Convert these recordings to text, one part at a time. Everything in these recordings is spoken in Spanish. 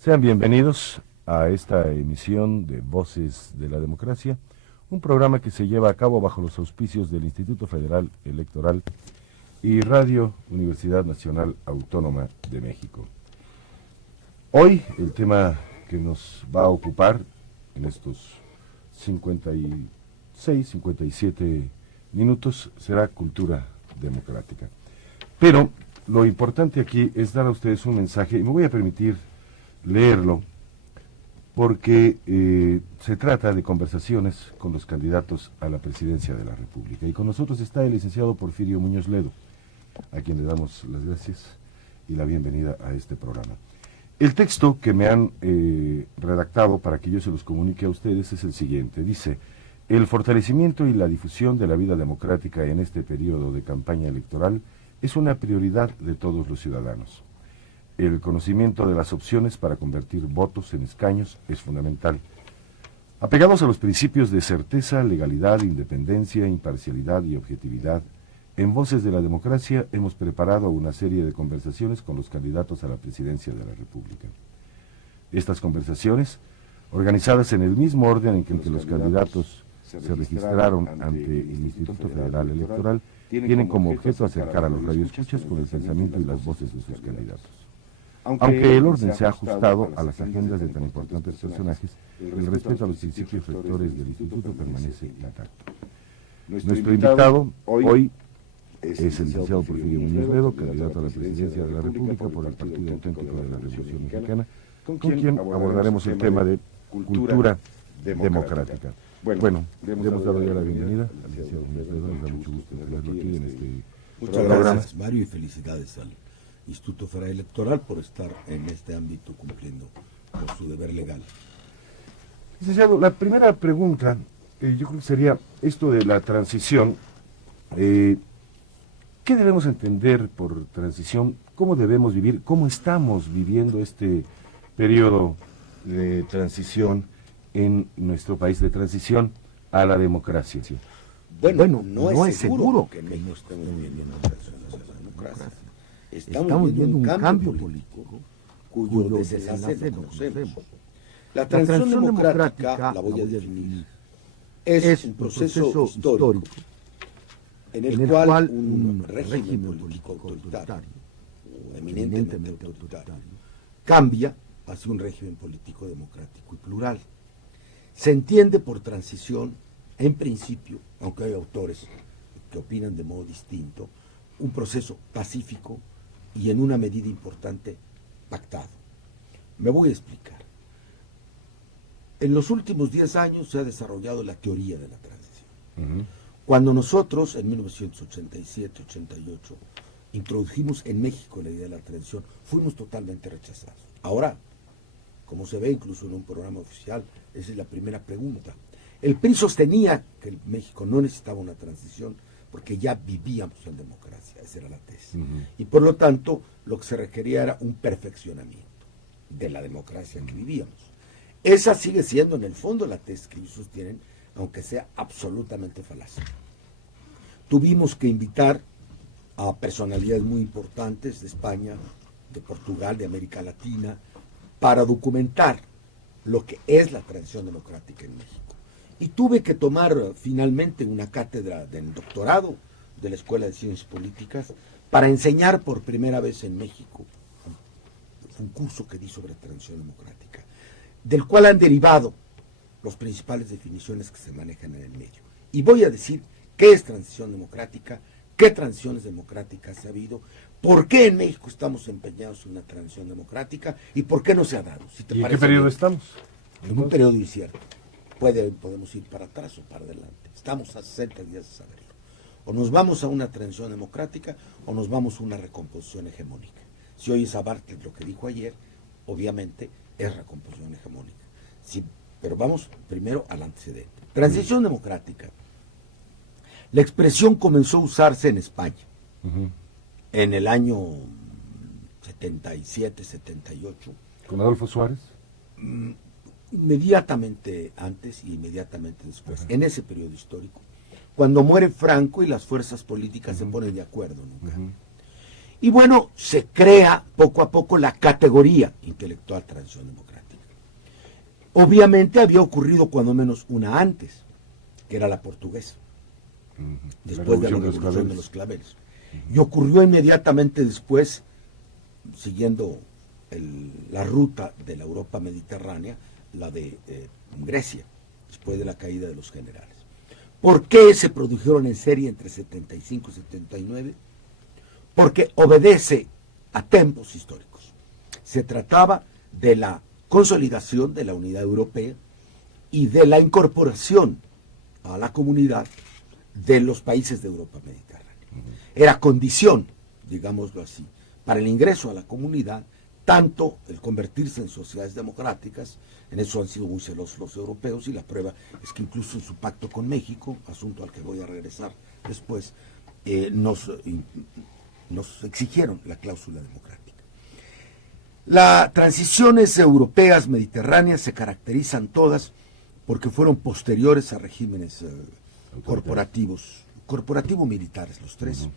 Sean bienvenidos a esta emisión de Voces de la Democracia, un programa que se lleva a cabo bajo los auspicios del Instituto Federal Electoral y Radio Universidad Nacional Autónoma de México. Hoy el tema que nos va a ocupar en estos 56, 57 minutos será cultura democrática. Pero lo importante aquí es dar a ustedes un mensaje, y me voy a permitir leerlo, porque se trata de conversaciones con los candidatos a la presidencia de la República. Y con nosotros está el licenciado Porfirio Muñoz Ledo, a quien le damos las gracias y la bienvenida a este programa. El texto que me han redactado para que yo se los comunique a ustedes es el siguiente. Dice: el fortalecimiento y la difusión de la vida democrática en este periodo de campaña electoral es una prioridad de todos los ciudadanos. El conocimiento de las opciones para convertir votos en escaños es fundamental. Apegados a los principios de certeza, legalidad, independencia, imparcialidad y objetividad, en Voces de la Democracia hemos preparado una serie de conversaciones con los candidatos a la presidencia de la República. Estas conversaciones, organizadas en el mismo orden en que los candidatos se registraron ante el Instituto Federal Electoral, tienen como objeto acercar a los radioescuchas con el pensamiento y las voces de sus candidatos. Aunque el orden se ha ajustado a las agendas de tan importantes personajes, el respeto a los principios rectores del Instituto permanece intacto. Nuestro invitado hoy es el licenciado Porfirio Muñoz Ledo, candidato a la presidencia de la República por el Partido Auténtico de la Revolución Mexicana, con quien abordaremos el tema de cultura democrática. Bueno, le hemos dado ya la bienvenida al licenciado Muñoz Ledo, nos da mucho gusto tenerlo aquí en este Muchas gracias, Mario, y felicidades al Instituto Federal Electoral por estar en este ámbito cumpliendo con su deber legal. Licenciado, la primera pregunta, yo creo que sería esto de la transición. ¿Qué debemos entender por transición? ¿Cómo debemos vivir? ¿Cómo estamos viviendo este periodo de transición en nuestro país, de transición a la democracia? Bueno, no es seguro que en México estemos viviendo una transición hacia la democracia. Estamos viviendo un cambio político cuyo desenlace no conocemos. La transición democrática, la voy a definir, es un proceso histórico en el cual un régimen político autoritario, o eminentemente autoritario, cambia hacia un régimen político democrático y plural. Se entiende por transición, en principio, aunque hay autores que opinan de modo distinto, un proceso pacífico y en una medida importante pactado. Me voy a explicar. En los últimos 10 años se ha desarrollado la teoría de la transición. Cuando nosotros, en 1987-88, introdujimos en México la idea de la transición, fuimos totalmente rechazados. Ahora, como se ve incluso en un programa oficial, esa es la primera pregunta. El PRI sostenía que México no necesitaba una transición porque ya vivíamos en democracia, esa era la tesis. Y por lo tanto, lo que se requería era un perfeccionamiento de la democracia que vivíamos. Esa sigue siendo en el fondo la tesis que ellos sostienen, aunque sea absolutamente falaz. Tuvimos que invitar a personalidades muy importantes de España, de Portugal, de América Latina, para documentar lo que es la transición democrática en México. Y tuve que tomar finalmente una cátedra del doctorado de la Escuela de Ciencias Políticas para enseñar por primera vez en México un curso que di sobre transición democrática, del cual han derivado las principales definiciones que se manejan en el medio. Y voy a decir qué es transición democrática, qué transiciones democráticas ha habido, por qué en México estamos empeñados en una transición democrática y por qué no se ha dado. ¿Y en qué periodo estamos? En un periodo incierto. Podemos ir para atrás o para adelante. Estamos a 60 días de saberlo. O nos vamos a una transición democrática o nos vamos a una recomposición hegemónica. Si oyes a Bartlett lo que dijo ayer, obviamente es recomposición hegemónica. Sí, pero vamos primero al antecedente. Transición democrática. La expresión comenzó a usarse en España en el año 77, 78. ¿Con Adolfo Suárez? Inmediatamente antes y inmediatamente después, en ese periodo histórico, cuando muere Franco y las fuerzas políticas se ponen de acuerdo nunca. Y bueno, se crea poco a poco la categoría intelectual transición democrática. Obviamente había ocurrido cuando menos una antes, que era la portuguesa, después de la Revolución de los Claveles. Y ocurrió inmediatamente después, siguiendo la ruta de la Europa mediterránea, la de Grecia, después de la caída de los generales. ¿Por qué se produjeron en serie entre 75 y 79? Porque obedece a tiempos históricos. Se trataba de la consolidación de la unidad europea y de la incorporación a la comunidad de los países de Europa mediterránea. Era condición, digámoslo así, para el ingreso a la comunidad, tanto el convertirse en sociedades democráticas, en eso han sido muy celosos los europeos, y la prueba es que incluso en su pacto con México, asunto al que voy a regresar después, nos exigieron la cláusula democrática. Las transiciones europeas mediterráneas se caracterizan todas porque fueron posteriores a regímenes corporativo-militares los tres,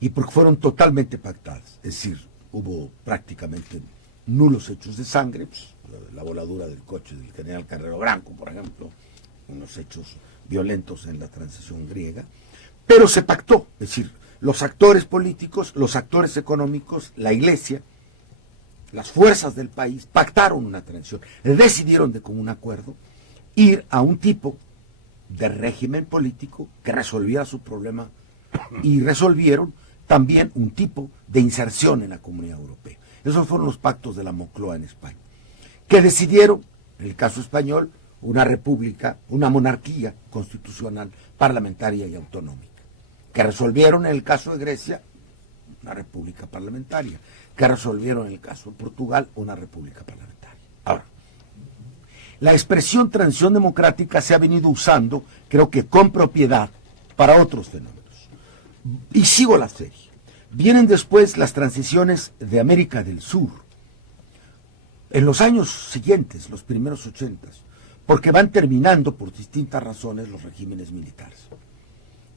y porque fueron totalmente pactadas, es decir, hubo prácticamente nulos hechos de sangre, pues, la voladura del coche del general Carrero Branco, por ejemplo, unos hechos violentos en la transición griega, pero se pactó, es decir, los actores políticos, los actores económicos, la iglesia, las fuerzas del país pactaron una transición, decidieron de común acuerdo ir a un tipo de régimen político que resolviera su problema, y resolvieron también un tipo de inserción en la Comunidad Europea. Esos fueron los pactos de la Moncloa en España, que decidieron, en el caso español, una república, una monarquía constitucional, parlamentaria y autonómica, que resolvieron en el caso de Grecia una república parlamentaria, que resolvieron en el caso de Portugal una república parlamentaria. Ahora, la expresión transición democrática se ha venido usando, creo que con propiedad, para otros fenómenos. Y sigo la serie. Vienen después las transiciones de América del Sur, en los años siguientes, los primeros 80, porque van terminando por distintas razones los regímenes militares.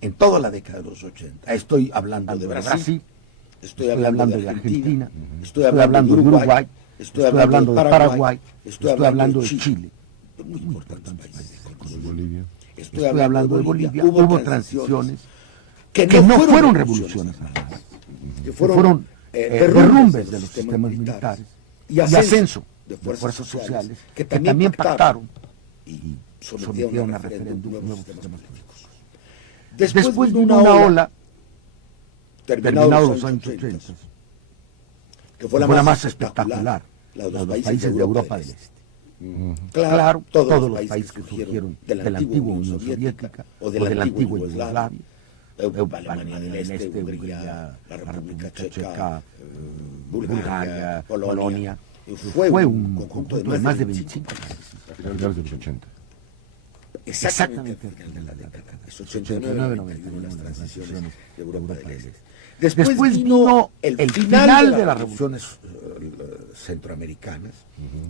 En toda la década de los 80, estoy hablando de Brasil, estoy hablando de Argentina, estoy hablando de Uruguay, estoy hablando de Paraguay, estoy hablando de Chile, muy importantes países. Estoy hablando de Bolivia. Hubo transiciones que no fueron revoluciones armadas, que fueron derrumbes de los sistemas militares y ascenso de fuerzas sociales que también pactaron y sometieron a referéndum nuevos sistemas políticos. Después de una ola, terminados los años 80, que fue la más espectacular, la de los países de Europa del Este. Claro, todos los países que surgieron de la antigua Unión Soviética o de la antigua Yugoslavia, Alemania del Este, Hungría, la República Checa, Bulgaria, Polonia. Fue un conjunto de más de 25 países. A finales de los 80. Exactamente en la década. Es 89, 91 las transiciones de Europa del Este. Después vino el final de las revoluciones centroamericanas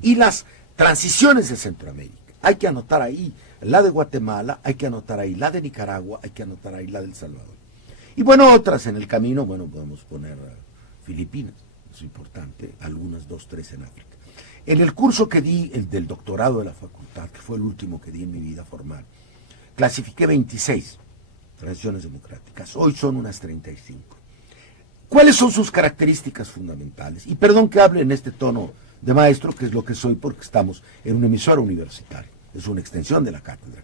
y las transiciones de Centroamérica. Hay que anotar ahí la de Guatemala, hay que anotar ahí la de Nicaragua, hay que anotar ahí la del Salvador. Y bueno, otras en el camino, bueno, podemos poner Filipinas, es importante, algunas 2, 3 en África. En el curso que di, el del doctorado de la facultad, que fue el último que di en mi vida formal, clasifiqué 26 transiciones democráticas, hoy son unas 35. ¿Cuáles son sus características fundamentales? Y perdón que hable en este tono de maestro, que es lo que soy porque estamos en una emisora universitaria, es una extensión de la cátedra.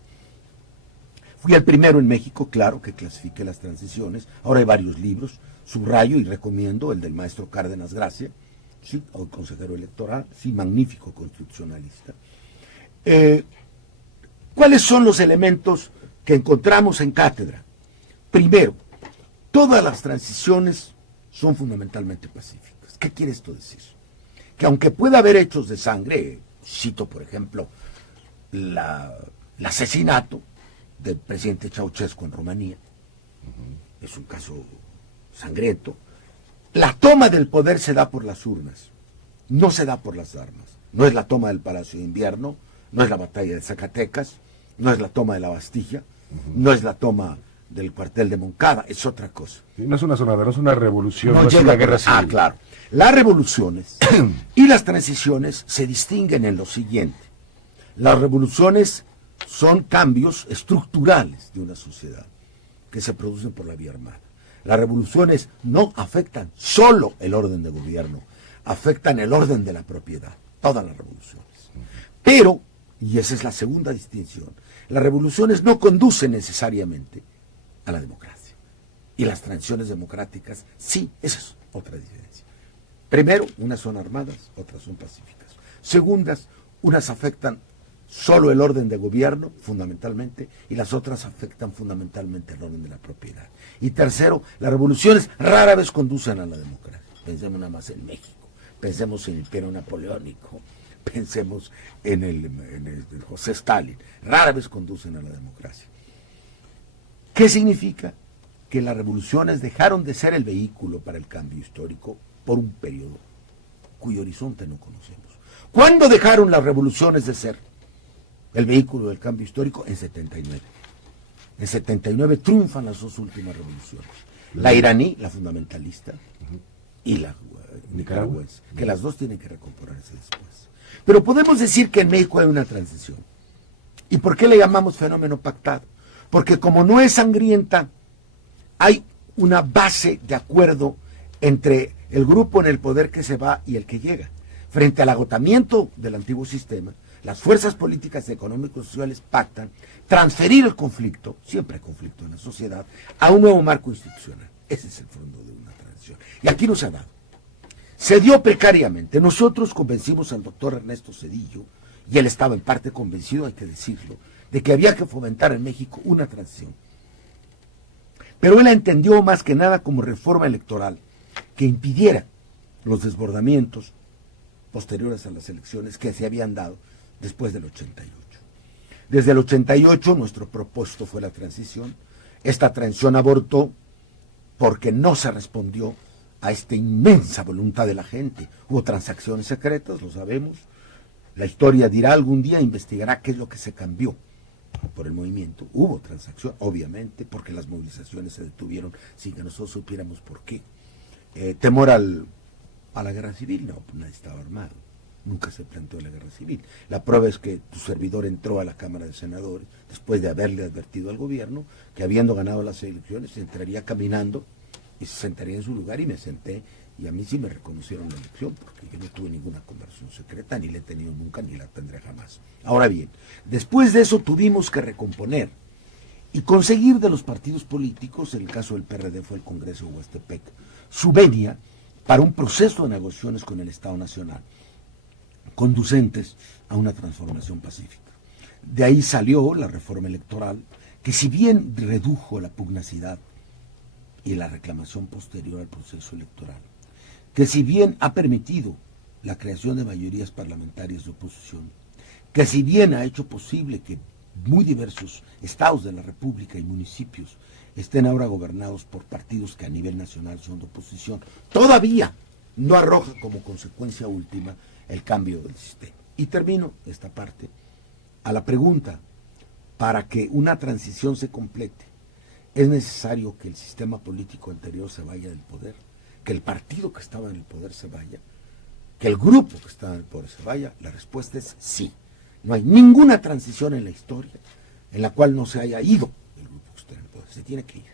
Fui el primero en México, claro, que clasifiqué las transiciones. Ahora hay varios libros, subrayo y recomiendo el del maestro Cárdenas Gracia, sí, hoy consejero electoral, sí, magnífico constitucionalista. ¿Cuáles son los elementos que encontramos en cátedra? Primero, todas las transiciones son fundamentalmente pacíficas. ¿Qué quiere esto decir? Que aunque pueda haber hechos de sangre, cito por ejemplo el asesinato del presidente Ceausescu en Rumanía, es un caso sangriento, la toma del poder se da por las urnas, no se da por las armas. No es la toma del Palacio de Invierno, no es la batalla de Zacatecas, no es la toma de la Bastilla, no es la toma del cuartel de Moncada, es otra cosa. Sí, no es una sonada, no es una revolución, no es una guerra civil. Claro. Las revoluciones y las transiciones se distinguen en lo siguiente. Las revoluciones son cambios estructurales de una sociedad que se producen por la vía armada. Las revoluciones no afectan solo el orden de gobierno, afectan el orden de la propiedad, todas las revoluciones. Pero, y esa es la segunda distinción, las revoluciones no conducen necesariamente a la democracia. Y las transiciones democráticas, sí, esa es otra diferencia. Primero, unas son armadas, otras son pacíficas. Segundas, unas afectan solo el orden de gobierno, fundamentalmente, y las otras afectan fundamentalmente el orden de la propiedad. Y tercero, las revoluciones rara vez conducen a la democracia. Pensemos nada más en México, pensemos en el Imperio Napoleónico, pensemos en el José Stalin, rara vez conducen a la democracia. ¿Qué significa? Que las revoluciones dejaron de ser el vehículo para el cambio histórico por un periodo cuyo horizonte no conocemos. ¿Cuándo dejaron las revoluciones de ser el vehículo del cambio histórico? En 79. En 79 triunfan las dos últimas revoluciones. La iraní, la fundamentalista, y la nicaragüense, que las dos tienen que recomponerse después. Pero podemos decir que en México hay una transición. ¿Y por qué le llamamos fenómeno pactado? Porque como no es sangrienta, hay una base de acuerdo entre el grupo en el poder que se va y el que llega. Frente al agotamiento del antiguo sistema, las fuerzas políticas, económicas y sociales pactan transferir el conflicto, siempre hay conflicto en la sociedad, a un nuevo marco institucional. Ese es el fondo de una transición. Y aquí no se ha dado. Se dio precariamente. Nosotros convencimos al doctor Ernesto Zedillo, y él estaba en parte convencido, hay que decirlo, de que había que fomentar en México una transición. Pero él la entendió más que nada como reforma electoral que impidiera los desbordamientos posteriores a las elecciones que se habían dado después del 88. Desde el 88 nuestro propósito fue la transición. Esta transición abortó porque no se respondió a esta inmensa voluntad de la gente. Hubo transacciones secretas, lo sabemos. La historia dirá algún día, investigará qué es lo que se cambió por el movimiento. Hubo transacción, obviamente, porque las movilizaciones se detuvieron sin que nosotros supiéramos por qué. Temor a la guerra civil, no, nadie estaba armado. Nunca se planteó la guerra civil. La prueba es que tu servidor entró a la Cámara de Senadores después de haberle advertido al gobierno que habiendo ganado las elecciones se entraría caminando y se sentaría en su lugar, y me senté, y a mí sí me reconocieron la elección porque yo no tuve ninguna conversación secreta, ni la he tenido nunca, ni la tendré jamás. Ahora bien, después de eso tuvimos que recomponer y conseguir de los partidos políticos, en el caso del PRD fue el Congreso de Huastepec, su venia para un proceso de negociaciones con el Estado Nacional, conducentes a una transformación pacífica. De ahí salió la reforma electoral, que si bien redujo la pugnacidad y la reclamación posterior al proceso electoral, que si bien ha permitido la creación de mayorías parlamentarias de oposición, que si bien ha hecho posible que muy diversos estados de la República y municipios estén ahora gobernados por partidos que a nivel nacional son de oposición, todavía no arroja como consecuencia última el cambio del sistema. Y termino esta parte a la pregunta: para que una transición se complete, ¿es necesario que el sistema político anterior se vaya del poder? ¿Que el partido que estaba en el poder se vaya? ¿Que el grupo que estaba en el poder se vaya? La respuesta es sí. No hay ninguna transición en la historia en la cual no se haya ido el grupo que está en el poder. Se tiene que ir.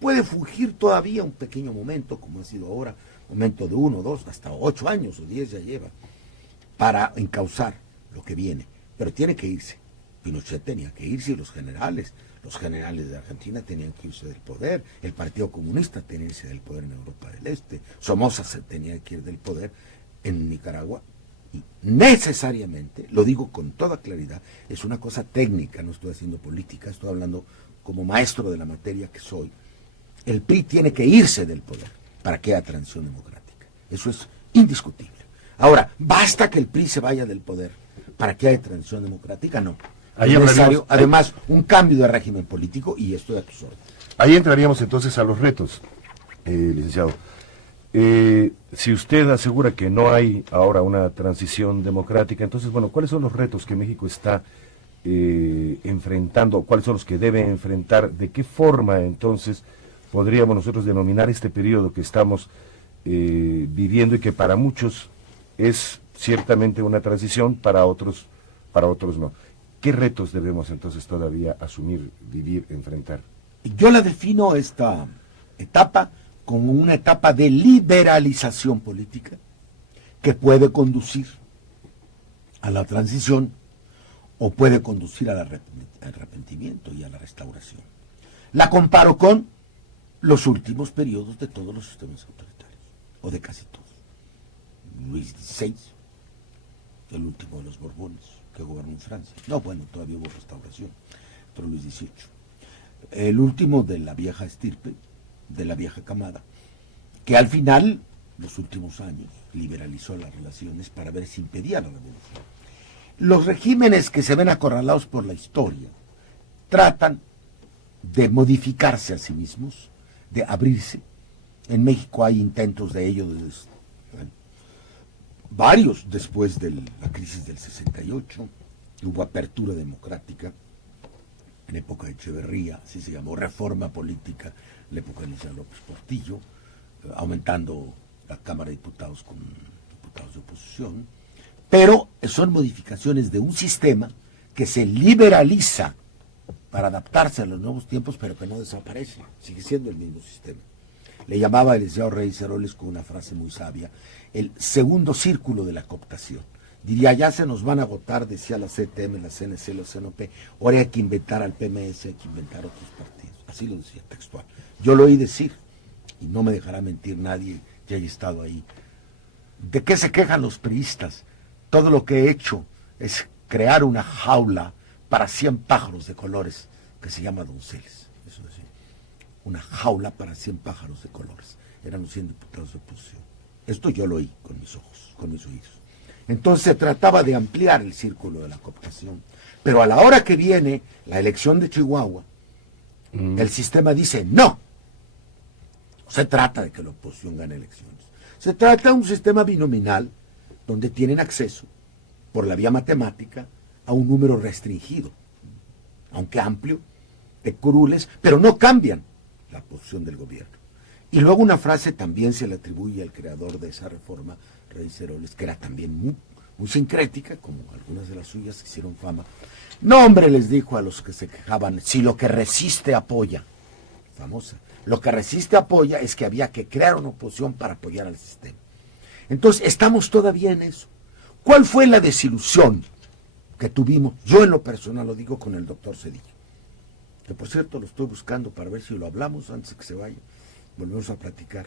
Puede fugir todavía un pequeño momento, como ha sido ahora, momento de 1, 2, hasta 8 años o 10 ya lleva, para encauzar lo que viene. Pero tiene que irse. Pinochet tenía que irse, y los generales de Argentina tenían que irse del poder, el Partido Comunista tenía que irse del poder en Europa del Este, Somoza se tenía que ir del poder en Nicaragua, y necesariamente, lo digo con toda claridad, es una cosa técnica, no estoy haciendo política, estoy hablando como maestro de la materia que soy. El PRI tiene que irse del poder para que haya transición democrática. Eso es indiscutible. Ahora, ¿basta que el PRI se vaya del poder para que haya transición democrática? No. Es necesario, además, un cambio de régimen político, y estoy a tus órdenes. Ahí entraríamos entonces a los retos, licenciado. Si usted asegura que no hay ahora una transición democrática, entonces, bueno, ¿cuáles son los retos que México está enfrentando, cuáles son los que debe enfrentar, de qué forma entonces podríamos nosotros denominar este periodo que estamos viviendo y que para muchos es ciertamente una transición, para otros no. ¿Qué retos debemos entonces todavía asumir, vivir, enfrentar? Yo la defino esta etapa como una etapa de liberalización política que puede conducir a la transición o puede conducir al arrepentimiento y a la restauración. La comparo con los últimos periodos de todos los sistemas autoritarios, o de casi todos. Luis XVI, el último de los Borbones, que gobernó en Francia. No, bueno, todavía hubo restauración, pero Luis XVIII. El último de la vieja estirpe, de la vieja camada, que al final, los últimos años, liberalizó las relaciones para ver si impedía la revolución. Los regímenes que se ven acorralados por la historia tratan de modificarse a sí mismos, de abrirse. En México hay intentos de ello desde varios después de la crisis del 68, hubo apertura democrática en época de Echeverría, así se llamó, reforma política, en la época de Luis López Portillo, aumentando la Cámara de Diputados con diputados de oposición, pero son modificaciones de un sistema que se liberaliza para adaptarse a los nuevos tiempos, pero que no desaparece, sigue siendo el mismo sistema. Le llamaba el licenciado Reyes Heroles con una frase muy sabia, el segundo círculo de la cooptación. Diría, ya se nos van a agotar, decía la CTM, la CNC, la CNP, ahora hay que inventar al PMS, hay que inventar otros partidos. Así lo decía textual. Yo lo oí decir, y no me dejará mentir nadie que haya estado ahí. ¿De qué se quejan los priistas? Todo lo que he hecho es crear una jaula para 100 pájaros de colores, que se llama donceles. Eso decía. Una jaula para 100 pájaros de colores. Eran los 100 diputados de oposición. Esto yo lo oí con mis ojos, con mis oídos. Entonces se trataba de ampliar el círculo de la cooptación. Pero a la hora que viene la elección de Chihuahua, el sistema dice no. No se trata de que la oposición gane elecciones. Se trata de un sistema binominal donde tienen acceso, por la vía matemática, a un número restringido, aunque amplio, de curules, pero no cambian la posición del gobierno. Y luego una frase también se le atribuye al creador de esa reforma, Reyes Heroles, que era también muy sincrética, como algunas de las suyas que hicieron fama. No, hombre, les dijo a los que se quejaban, si lo que resiste apoya, famosa, lo que resiste apoya es que había que crear una oposición para apoyar al sistema. Entonces, estamos todavía en eso. ¿Cuál fue la desilusión que tuvimos? Yo en lo personal lo digo con el doctor Cedillo, que por cierto lo estoy buscando para ver si lo hablamos antes de que se vaya, volvemos a platicar,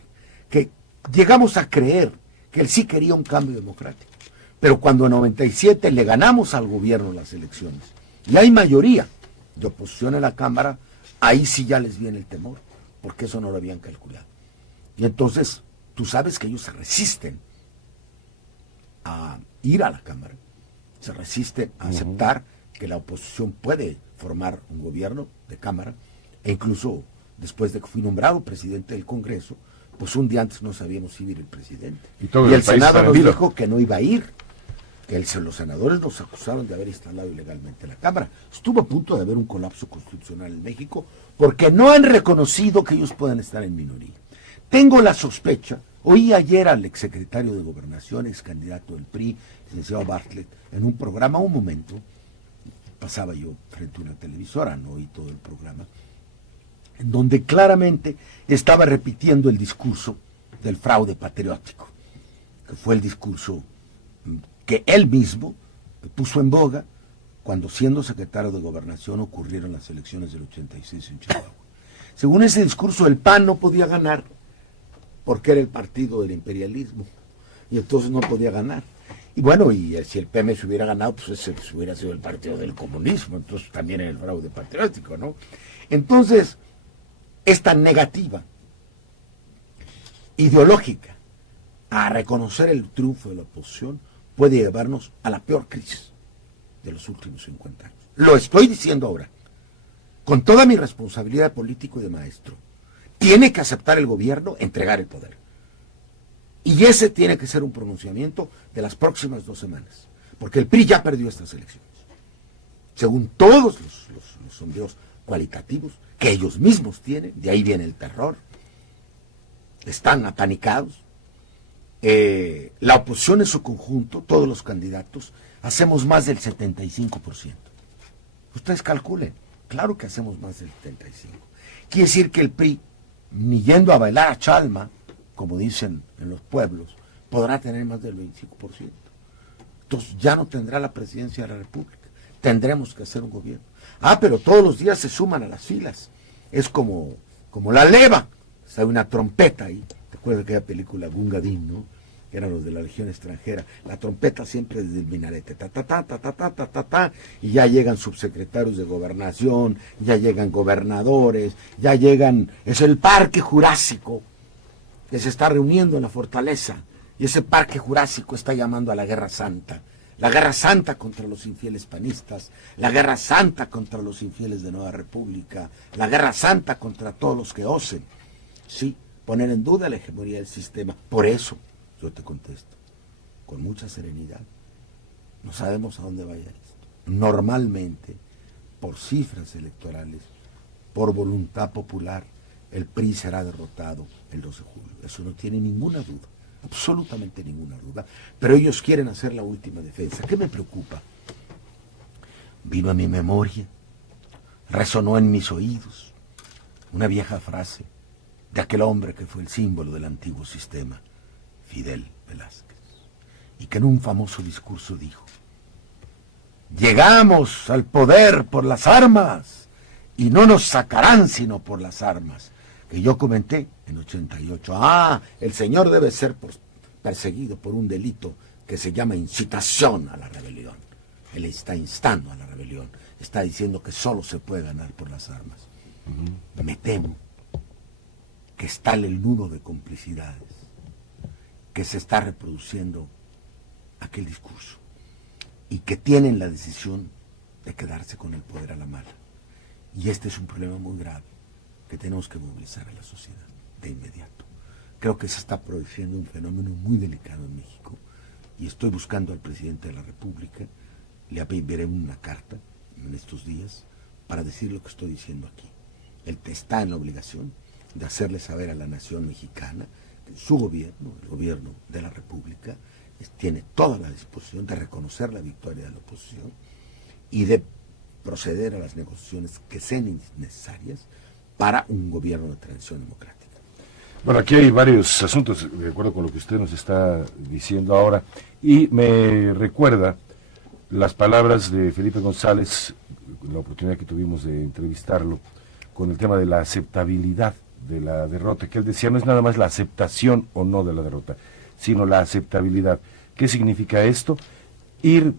que llegamos a creer que él sí quería un cambio democrático, pero cuando en 97 le ganamos al gobierno las elecciones, y hay mayoría de oposición en la Cámara, ahí sí ya les viene el temor, porque eso no lo habían calculado. Y entonces, tú sabes que ellos se resisten a ir a la Cámara, se resisten a aceptar que la oposición puede formar un gobierno de Cámara, e incluso después de que fui nombrado presidente del Congreso, pues un día antes no sabíamos si iba a ir el presidente. Y el Senado nos dijo que no iba a ir, que los senadores nos acusaron de haber instalado ilegalmente la Cámara. Estuvo a punto de haber un colapso constitucional en México porque no han reconocido que ellos puedan estar en minoría. Tengo la sospecha, oí ayer al exsecretario de Gobernación, ex candidato del PRI, licenciado Bartlett, en un programa, un momento, pasaba yo frente a una televisora, no oí todo el programa, en donde claramente estaba repitiendo el discurso del fraude patriótico, que fue el discurso que él mismo puso en boga cuando, siendo secretario de Gobernación, ocurrieron las elecciones del 86 en Chihuahua. Según ese discurso, el PAN no podía ganar porque era el partido del imperialismo y entonces no podía ganar. Y bueno, y si el PM se hubiera ganado, pues ese hubiera sido el partido del comunismo, entonces también era el fraude patriótico, ¿no? Entonces, esta negativa ideológica a reconocer el triunfo de la oposición puede llevarnos a la peor crisis de los últimos 50 años. Lo estoy diciendo ahora, con toda mi responsabilidad de político y de maestro. Tiene que aceptar el gobierno entregar el poder. Y ese tiene que ser un pronunciamiento de las próximas 2 semanas, porque el PRI ya perdió estas elecciones. según todos los sondeos cualitativos que ellos mismos tienen, de ahí viene el terror, están apanicados. La oposición en su conjunto, todos los candidatos, hacemos más del 75%. Ustedes calculen, claro que hacemos más del 75%. Quiere decir que el PRI, ni yendo a bailar a Chalma, como dicen en los pueblos, podrá tener más del 25%. Entonces ya no tendrá la presidencia de la República. Tendremos que hacer un gobierno. Pero todos los días se suman a las filas. Es como la leva. Hay una trompeta ahí. ¿Te acuerdas de aquella película Gungadin, no? Que eran los de la Legión Extranjera. La trompeta siempre desde el minarete. Ta, ta, ta, ta, ta, ta, ta, ta, ta. Y ya llegan subsecretarios de gobernación, ya llegan gobernadores, ya llegan... Es el Parque Jurásico que se está reuniendo en la fortaleza. Y ese Parque Jurásico está llamando a la Guerra Santa. La Guerra Santa contra los infieles panistas, la Guerra Santa contra los infieles de Nueva República, la Guerra Santa contra todos los que osen, sí, poner en duda la hegemonía del sistema. Por eso, yo te contesto, con mucha serenidad, no sabemos a dónde vaya esto. Normalmente, por cifras electorales, por voluntad popular, el PRI será derrotado el 2 de julio. Eso no tiene ninguna duda. Absolutamente ninguna duda, pero ellos quieren hacer la última defensa. ¿Qué me preocupa? Vino a mi memoria, resonó en mis oídos una vieja frase de aquel hombre que fue el símbolo del antiguo sistema, Fidel Velázquez, y que en un famoso discurso dijo: llegamos al poder por las armas y no nos sacarán sino por las armas. Que yo comenté en 88. El señor debe ser perseguido por un delito que se llama incitación a la rebelión. Él está instando a la rebelión. Está diciendo que solo se puede ganar por las armas. Me temo que está el nudo de complicidades, que se está reproduciendo aquel discurso y que tienen la decisión de quedarse con el poder a la mala. Y este es un problema muy grave que tenemos que movilizar a la sociedad de inmediato. Creo que se está produciendo un fenómeno muy delicado en México y estoy buscando al presidente de la República. Le enviaré una carta en estos días para decir lo que estoy diciendo aquí. Él está en la obligación de hacerle saber a la nación mexicana que su gobierno, el gobierno de la República, tiene toda la disposición de reconocer la victoria de la oposición y de proceder a las negociaciones que sean necesarias para un gobierno de transición democrática. Bueno, aquí hay varios asuntos, de acuerdo con lo que usted nos está diciendo ahora, y me recuerda las palabras de Felipe González, la oportunidad que tuvimos de entrevistarlo, con el tema de la aceptabilidad de la derrota, que él decía, no es nada más la aceptación o no de la derrota, sino la aceptabilidad. ¿Qué significa esto? Ir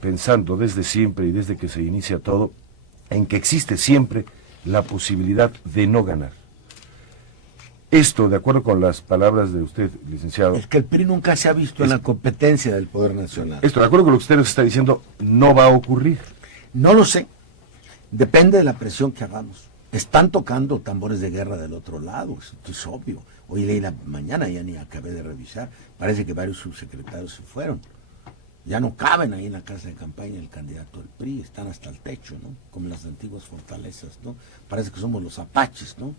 pensando desde siempre y desde que se inicia todo, en que existe siempre la posibilidad de no ganar. Esto, de acuerdo con las palabras de usted, licenciado... Es que el PRI nunca se ha visto en la competencia del Poder Nacional. Esto, de acuerdo con lo que usted nos está diciendo, no va a ocurrir. No lo sé. Depende de la presión que hagamos. Están tocando tambores de guerra del otro lado, esto es obvio. Hoy leí la mañana, ya ni acabé de revisar, parece que varios subsecretarios se fueron. Ya no caben ahí en la casa de campaña el candidato del PRI, están hasta el techo, ¿no? Como las antiguas fortalezas, ¿no? Parece que somos los apaches, ¿no?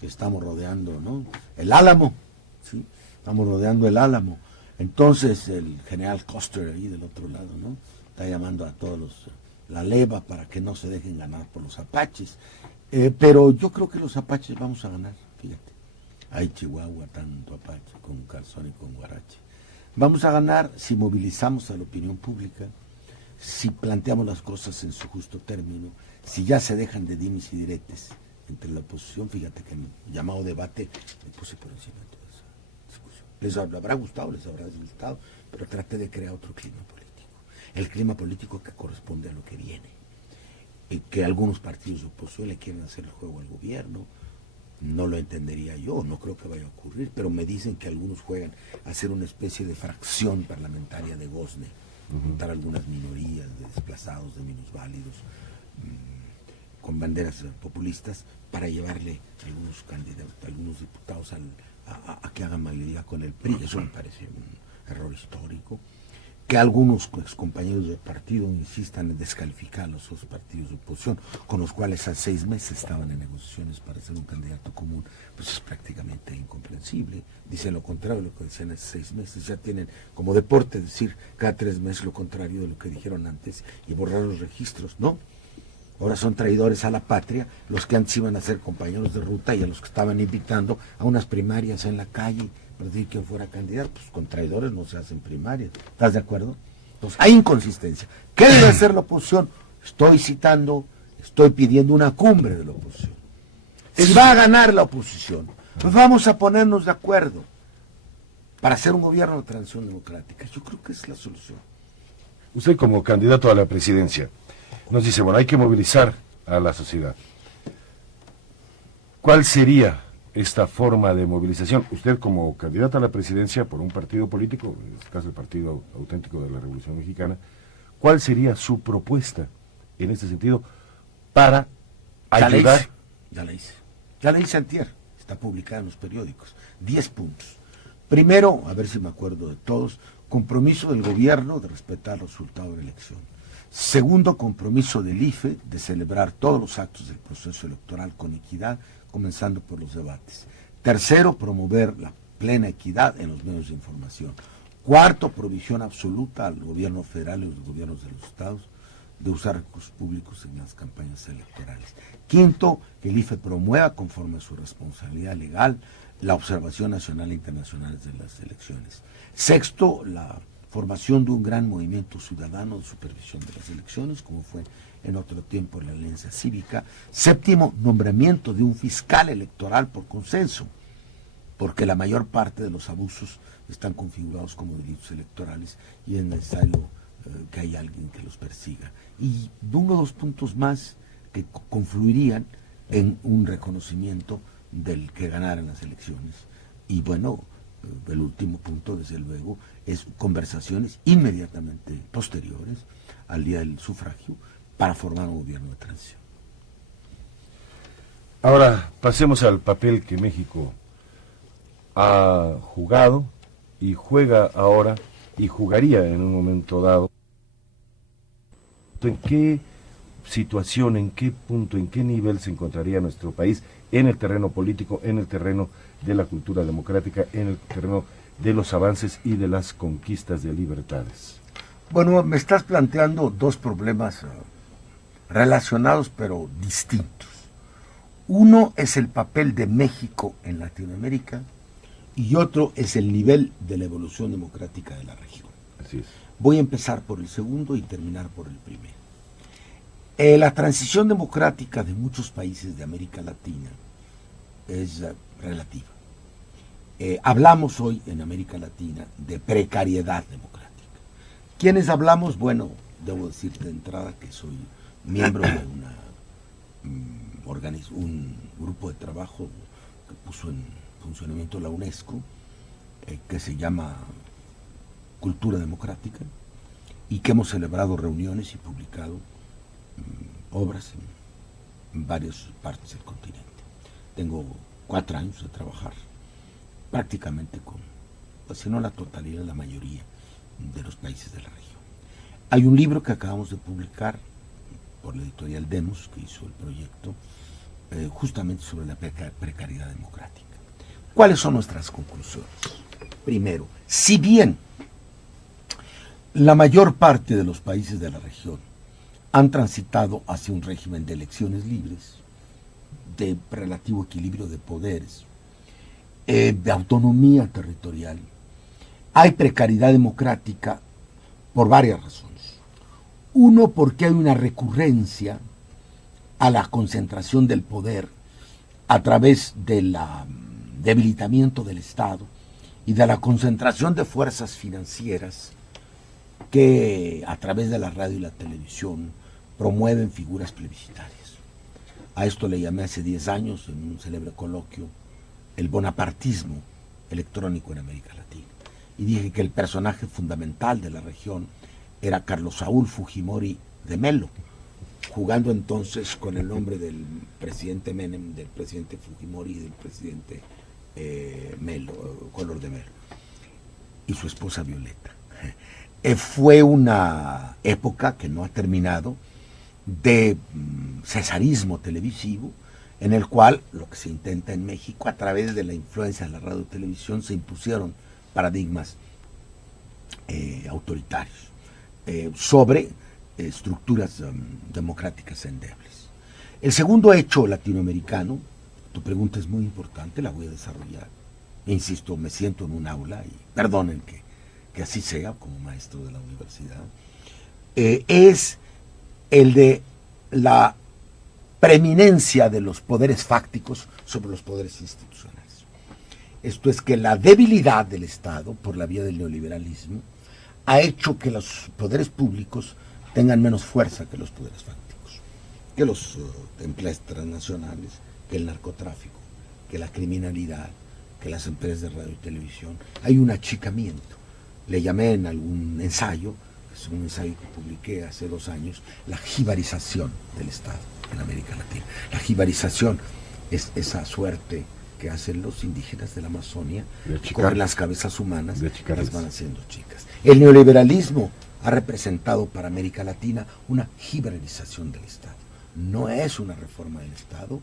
Que estamos rodeando, ¿no? El Álamo, ¿sí? Estamos rodeando el Álamo. Entonces el general Custer ahí del otro lado, ¿no? Está llamando a todos la leva para que no se dejen ganar por los apaches. Pero yo creo que los apaches vamos a ganar, fíjate. Hay Chihuahua, tanto apache, con calzón y con guarache. Vamos a ganar si movilizamos a la opinión pública, si planteamos las cosas en su justo término, si ya se dejan de dimes y diretes entre la oposición. Fíjate que en el llamado debate me puse por encima de toda esa discusión. Les habrá gustado, les habrá disgustado, pero traté de crear otro clima político. El clima político que corresponde a lo que viene. Y que algunos partidos de oposición le quieren hacer el juego al gobierno. No lo entendería yo, no creo que vaya a ocurrir, pero me dicen que algunos juegan a hacer una especie de fracción parlamentaria de gozne, juntar algunas minorías de desplazados, de minusválidos, con banderas populistas, para llevarle algunos candidatos, algunos diputados a que hagan mayoría con el PRI. Eso me parece un error histórico. que algunos compañeros del partido insistan en descalificar a los otros partidos de oposición, con los cuales hace 6 meses estaban en negociaciones para ser un candidato común, pues es prácticamente incomprensible. Dicen lo contrario de lo que decían hace 6 meses, ya tienen como deporte decir cada 3 meses lo contrario de lo que dijeron antes y borrar los registros, ¿no? Ahora son traidores a la patria, los que antes iban a ser compañeros de ruta y a los que estaban invitando a unas primarias en la calle para decir quién fuera candidato. Pues con traidores no se hacen primarias. ¿Estás de acuerdo? Entonces hay inconsistencia. ¿Qué debe hacer la oposición? Estoy pidiendo una cumbre de la oposición. Si va a ganar la oposición, pues vamos a ponernos de acuerdo para hacer un gobierno de transición democrática. Yo creo que es la solución. Usted como candidato a la presidencia nos dice, bueno, hay que movilizar a la sociedad. ¿Cuál sería esta forma de movilización? Usted como candidato a la presidencia por un partido político, en este caso el Partido Auténtico de la Revolución Mexicana, ¿cuál sería su propuesta en este sentido para ayudar? Ya la hice antier, está publicada en los periódicos. 10 puntos. Primero, a ver si me acuerdo de todos, compromiso del gobierno de respetar el resultado de la elección. Segundo, compromiso del IFE de celebrar todos los actos del proceso electoral con equidad, comenzando por los debates. Tercero, promover la plena equidad en los medios de información. Cuarto, provisión absoluta al gobierno federal y a los gobiernos de los estados de usar recursos públicos en las campañas electorales. Quinto, que el IFE promueva, conforme a su responsabilidad legal, la observación nacional e internacional de las elecciones. Sexto, la formación de un gran movimiento ciudadano de supervisión de las elecciones, como fue en otro tiempo la Alianza Cívica. Séptimo, nombramiento de un fiscal electoral por consenso, porque la mayor parte de los abusos están configurados como delitos electorales y es necesario que haya alguien que los persiga. Y uno de los puntos más que confluirían en un reconocimiento del que ganara las elecciones. Y bueno, el último punto, desde luego, es conversaciones inmediatamente posteriores al día del sufragio para formar un gobierno de transición. Ahora pasemos al papel que México ha jugado y juega ahora y jugaría en un momento dado. ¿En qué situación, en qué punto, en qué nivel se encontraría nuestro país en el terreno político, en el terreno de la cultura democrática, en el terreno de los avances y de las conquistas de libertades? Bueno, me estás planteando dos problemas relacionados pero distintos. Uno es el papel de México en Latinoamérica y otro es el nivel de la evolución democrática de la región. Así es. Voy a empezar por el segundo y terminar por el primero. La transición democrática de muchos países de América Latina es relativa. Hablamos hoy en América Latina de precariedad democrática. ¿Quiénes hablamos? Bueno, debo decirte de entrada que soy miembro de un grupo de trabajo que puso en funcionamiento la UNESCO, que se llama Cultura Democrática, y que hemos celebrado reuniones y publicado obras en varias partes del continente. Tengo 4 años de trabajar prácticamente con, pues si no la totalidad, la mayoría de los países de la región. Hay un libro que acabamos de publicar por la editorial Demos, que hizo el proyecto, justamente sobre la precariedad democrática. ¿Cuáles son nuestras conclusiones? Primero, si bien la mayor parte de los países de la región han transitado hacia un régimen de elecciones libres, de relativo equilibrio de poderes, de autonomía territorial, hay precariedad democrática por varias razones. Uno, porque hay una recurrencia a la concentración del poder a través del debilitamiento del Estado y de la concentración de fuerzas financieras que a través de la radio y la televisión promueven figuras plebiscitarias. A esto le llamé hace 10 años, en un célebre coloquio, el bonapartismo electrónico en América Latina. Y dije que el personaje fundamental de la región era Carlos Saúl Fujimori de Melo, jugando entonces con el nombre del presidente Menem, del presidente Fujimori y del presidente Melo, Collor de Melo, y su esposa Violeta. fue una época que no ha terminado de cesarismo televisivo, en el cual lo que se intenta en México, a través de la influencia de la radio y televisión, se impusieron paradigmas autoritarios sobre estructuras democráticas endebles. El segundo hecho latinoamericano, tu pregunta es muy importante, la voy a desarrollar. Insisto, me siento en un aula, y perdonen que así sea, como maestro de la universidad, es el de la preeminencia de los poderes fácticos sobre los poderes institucionales. Esto es que la debilidad del Estado, por la vía del neoliberalismo, ha hecho que los poderes públicos tengan menos fuerza que los poderes fácticos, que los empresas transnacionales, que el narcotráfico, que la criminalidad, que las empresas de radio y televisión. Hay un achicamiento. Le llamé en algún ensayo, es un ensayo que publiqué hace 2 años, la jibarización del Estado en América Latina. La jibarización es esa suerte que hacen los indígenas de la Amazonia, con las cabezas humanas, que las van haciendo chicas. El neoliberalismo ha representado para América Latina una jibarización del Estado. No es una reforma del Estado,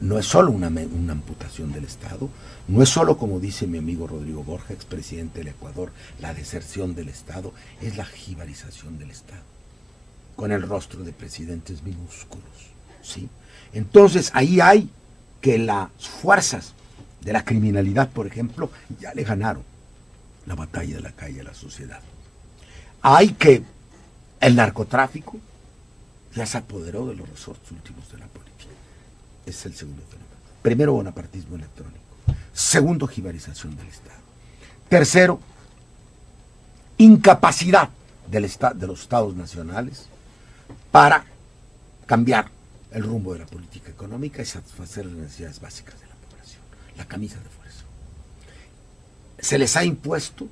no es solo una amputación del Estado, no es solo, como dice mi amigo Rodrigo Borja, expresidente del Ecuador, la deserción del Estado, es la jibarización del Estado, con el rostro de presidentes minúsculos, ¿sí? Entonces ahí hay que las fuerzas de la criminalidad, por ejemplo, ya le ganaron la batalla de la calle a la sociedad. Hay que el narcotráfico ya se apoderó de los resortes últimos de la política. Es el segundo fenómeno. Primero, bonapartismo electrónico. Segundo, jibarización del Estado. Tercero, incapacidad de los estados nacionales para cambiar el rumbo de la política económica y satisfacer las necesidades básicas de la población. La camisa de fuerza. Se les ha impuesto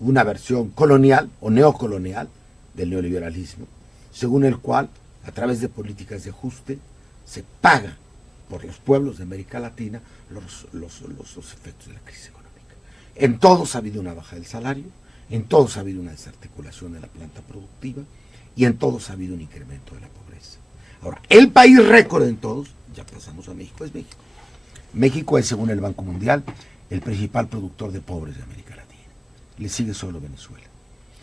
una versión colonial o neocolonial del neoliberalismo, según el cual, a través de políticas de ajuste, se paga por los pueblos de América Latina los efectos de la crisis económica. En todos ha habido una baja del salario, en todos ha habido una desarticulación de la planta productiva y en todos ha habido un incremento de la pobreza. Ahora, el país récord en todos, ya pasamos a México, es México. México es, según el Banco Mundial, el principal productor de pobres de América Latina. Le sigue solo Venezuela.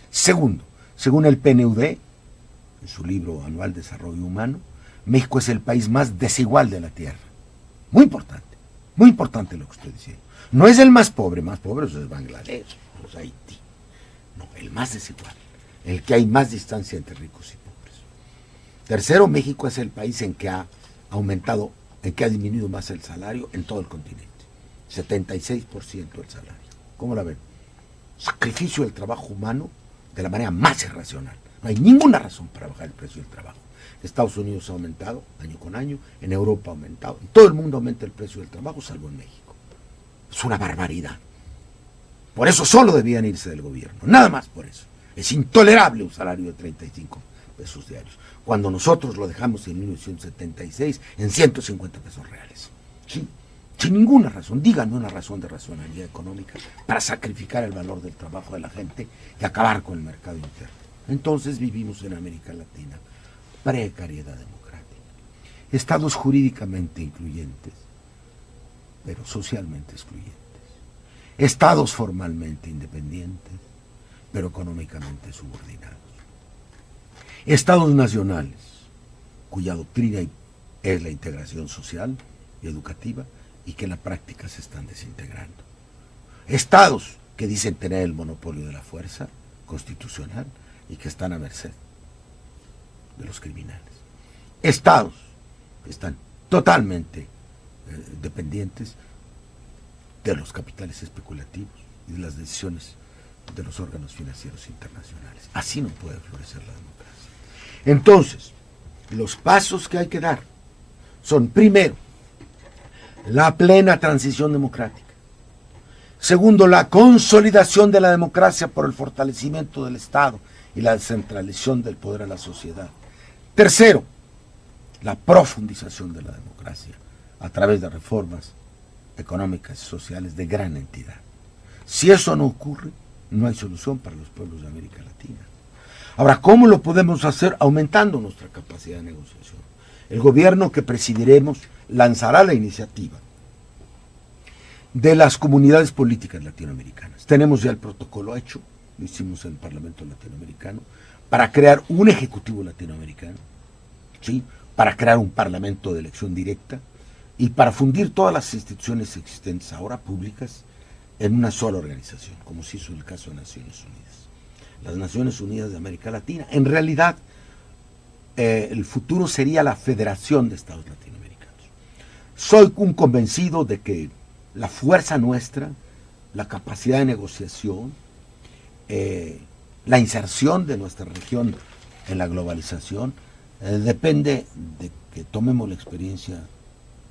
Segundo, según el PNUD, en su libro anual Desarrollo Humano, México es el país más desigual de la Tierra. Muy importante lo que estoy diciendo. No es el más pobre es Bangladesh, es Haití. No, el más desigual, el que hay más distancia entre ricos y pobres. Tercero, México es el país en que ha aumentado, en que ha disminuido más el salario en todo el continente. 76% el salario. ¿Cómo la ven? Sacrificio del trabajo humano de la manera más irracional. No hay ninguna razón para bajar el precio del trabajo. En Estados Unidos ha aumentado año con año, en Europa ha aumentado, en todo el mundo aumenta el precio del trabajo, salvo en México. Es una barbaridad. Por eso solo debían irse del gobierno, nada más por eso. Es intolerable un salario de 35 pesos diarios, cuando nosotros lo dejamos en 1976 en 150 pesos reales. ¿Sí? Sin ninguna razón, díganme una razón de racionalidad económica para sacrificar el valor del trabajo de la gente y acabar con el mercado interno. Entonces vivimos en América Latina precariedad democrática, estados jurídicamente incluyentes, pero socialmente excluyentes, estados formalmente independientes, pero económicamente subordinados, estados nacionales, cuya doctrina es la integración social y educativa, y que en la práctica se están desintegrando. Estados que dicen tener el monopolio de la fuerza constitucional y que están a merced de los criminales. Estados que están totalmente dependientes de los capitales especulativos y de las decisiones de los órganos financieros internacionales. Así no puede florecer la democracia. Entonces, los pasos que hay que dar son, primero, la plena transición democrática. Segundo, la consolidación de la democracia por el fortalecimiento del Estado y la descentralización del poder a la sociedad. Tercero, la profundización de la democracia a través de reformas económicas y sociales de gran entidad. Si eso no ocurre, no hay solución para los pueblos de América Latina. Ahora, ¿cómo lo podemos hacer? Aumentando nuestra capacidad de negociación. El gobierno que presidiremos lanzará la iniciativa de las comunidades políticas latinoamericanas. Tenemos ya el protocolo hecho, lo hicimos en el Parlamento Latinoamericano, para crear un ejecutivo latinoamericano, ¿sí?, para crear un parlamento de elección directa y para fundir todas las instituciones existentes ahora públicas en una sola organización, como se hizo en el caso de Naciones Unidas. Las Naciones Unidas de América Latina. En realidad, el futuro sería la Federación de Estados Latinoamericanos. Soy un convencido de que la fuerza nuestra, la capacidad de negociación, la inserción de nuestra región en la globalización, depende de que tomemos la experiencia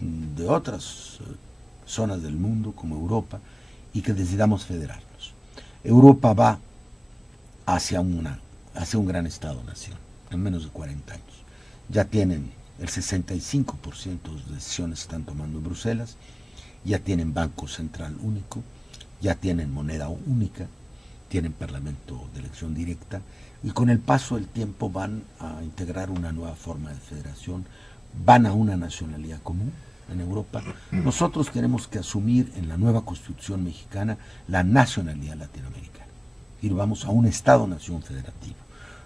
de otras zonas del mundo, como Europa, y que decidamos federarnos. Europa va hacia un gran Estado-nación en menos de 40 años. Ya tienen el 65% de decisiones que están tomando en Bruselas, ya tienen Banco Central único, ya tienen moneda única, tienen Parlamento de elección directa, y con el paso del tiempo van a integrar una nueva forma de federación, van a una nacionalidad común en Europa. Nosotros tenemos que asumir en la nueva Constitución mexicana la nacionalidad latinoamericana, y vamos a un Estado-nación federativo.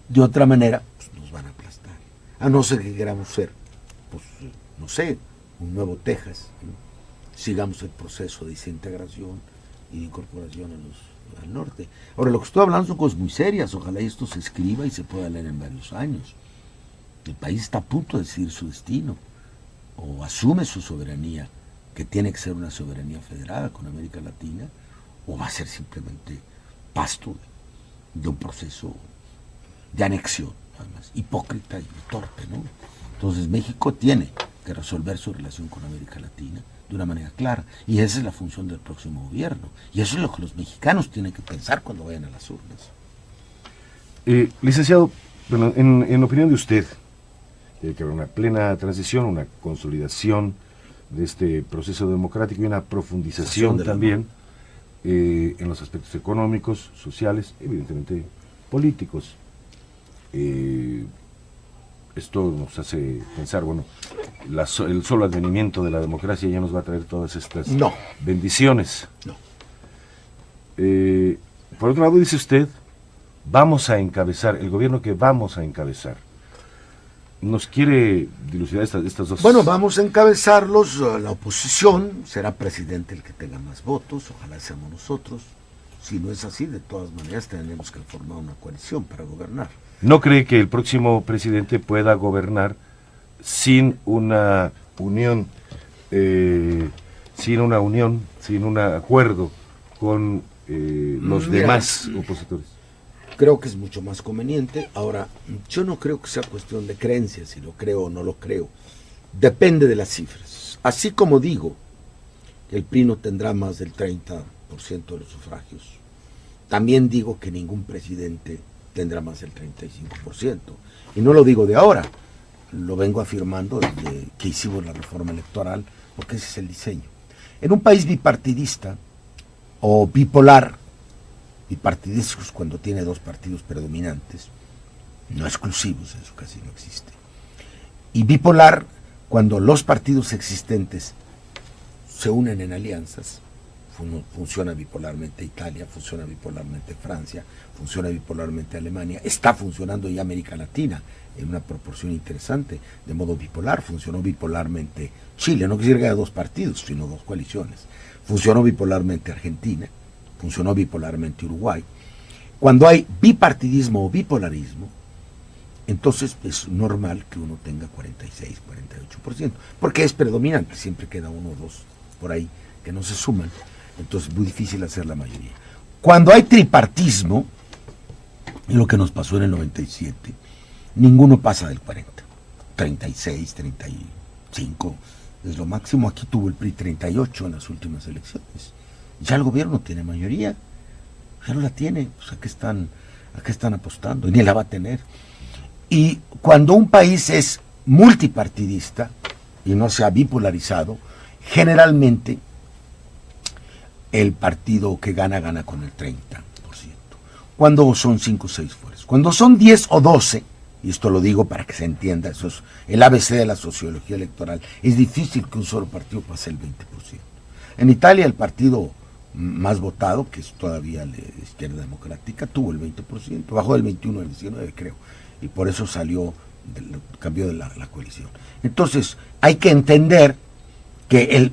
De otra manera, pues, nos van a aplastar, a no ser que queramos ser, pues, no sé, un nuevo Texas, ¿no? Sigamos el proceso de desintegración y de incorporación al norte. Ahora, lo que estoy hablando son cosas muy serias, ojalá esto se escriba y se pueda leer en varios años. El país está a punto de decidir su destino, o asume su soberanía, que tiene que ser una soberanía federada con América Latina, o va a ser simplemente pasto de un proceso de anexión, además, hipócrita y torpe, ¿no? Entonces México tiene que resolver su relación con América Latina de una manera clara, y esa es la función del próximo gobierno, y eso es lo que los mexicanos tienen que pensar cuando vayan a las urnas. Licenciado, bueno, en opinión de usted, tiene que haber una plena transición, una consolidación de este proceso democrático y una profundización también en los aspectos económicos, sociales, evidentemente políticos. Esto nos hace pensar, bueno, el solo advenimiento de la democracia ya nos va a traer todas estas bendiciones. No. Por otro lado, dice usted, vamos a encabezar, el gobierno que vamos a encabezar. ¿Nos quiere dilucidar estas dos? Bueno, vamos a encabezarlos, la oposición, será presidente el que tenga más votos, ojalá seamos nosotros. Si no es así, de todas maneras tendremos que formar una coalición para gobernar. ¿No cree que el próximo presidente pueda gobernar sin una unión, sin un acuerdo con los demás opositores? Creo que es mucho más conveniente. Ahora, yo no creo que sea cuestión de creencias, si lo creo o no lo creo. Depende de las cifras. Así como digo que el PRI no tendrá más del 30% de los sufragios, también digo que ningún presidente tendrá más del 35%. Y no lo digo de ahora, lo vengo afirmando desde que hicimos la reforma electoral, porque ese es el diseño. En un país bipartidista o bipolar, bipartidiscos cuando tiene dos partidos predominantes, no exclusivos, eso casi no existe, y bipolar cuando los partidos existentes se unen en alianzas. Funciona bipolarmente Italia, funciona bipolarmente Francia, funciona bipolarmente Alemania, está funcionando ya América Latina en una proporción interesante, de modo bipolar. Funcionó bipolarmente Chile, no quisiera que haya dos partidos, sino dos coaliciones. Funcionó bipolarmente Argentina, funcionó bipolarmente Uruguay. Cuando hay bipartidismo o bipolarismo, entonces es normal que uno tenga 46, 48%, porque es predominante, siempre queda uno o dos por ahí que no se suman. Entonces es muy difícil hacer la mayoría. Cuando hay tripartismo, lo que nos pasó en el 97, ninguno pasa del 40, 36, 35, es lo máximo. Aquí tuvo el PRI 38 en las últimas elecciones. Ya el gobierno tiene mayoría, ya no la tiene, pues ¿a qué están apostando? Ni la va a tener. Y cuando un país es multipartidista y no se ha bipolarizado, generalmente el partido que gana con el 30%. cuando son 5 o 6 fuerzas. Cuando son 10 o 12, y esto lo digo para que se entienda, eso es el ABC de la sociología electoral, es difícil que un solo partido pase el 20%. En Italia el partido más votado, que es todavía la Izquierda Democrática, tuvo el 20%, bajó del 21 al 19 creo, y por eso cambió de la coalición. Entonces hay que entender que el